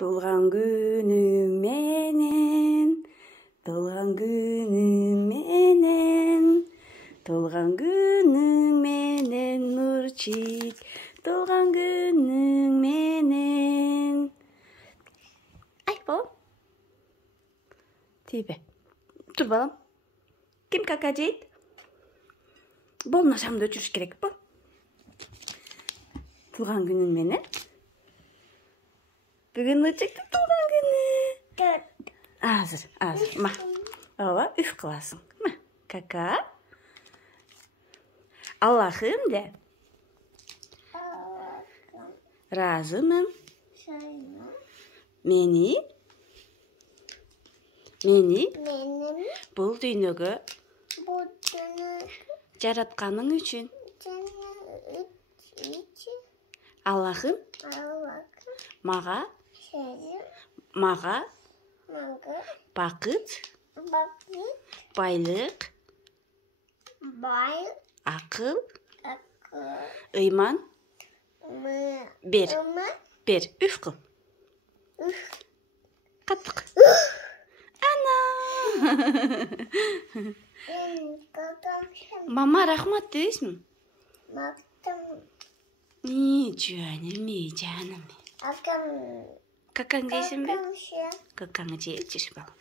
Тулган күнүң менен, тулган күнүң менен, тулган күнүң менен Нурчик, тулган күнүң менен. Ай, балам. Тибе. Тур, балам. Ким кака жейт? Болуна шамды өчүрүш керек, бо. Тулган күнүң менен. Бүгүн Нурчиктин тулган күнү. Азыр. Ма. Ооба, үф кыласың. Ма, кака. Аллахым де. Разымын. Мени бул дүйнөгө жаратканың үчүн. Аллахым мага бакыт, байлык, акыл, ыйман бер. Үф кыл. Каттык. Ана. Мама рахмат дейсиңби? Жаным. Какаң дейсиңби? Какаңды жеп жүр, балам.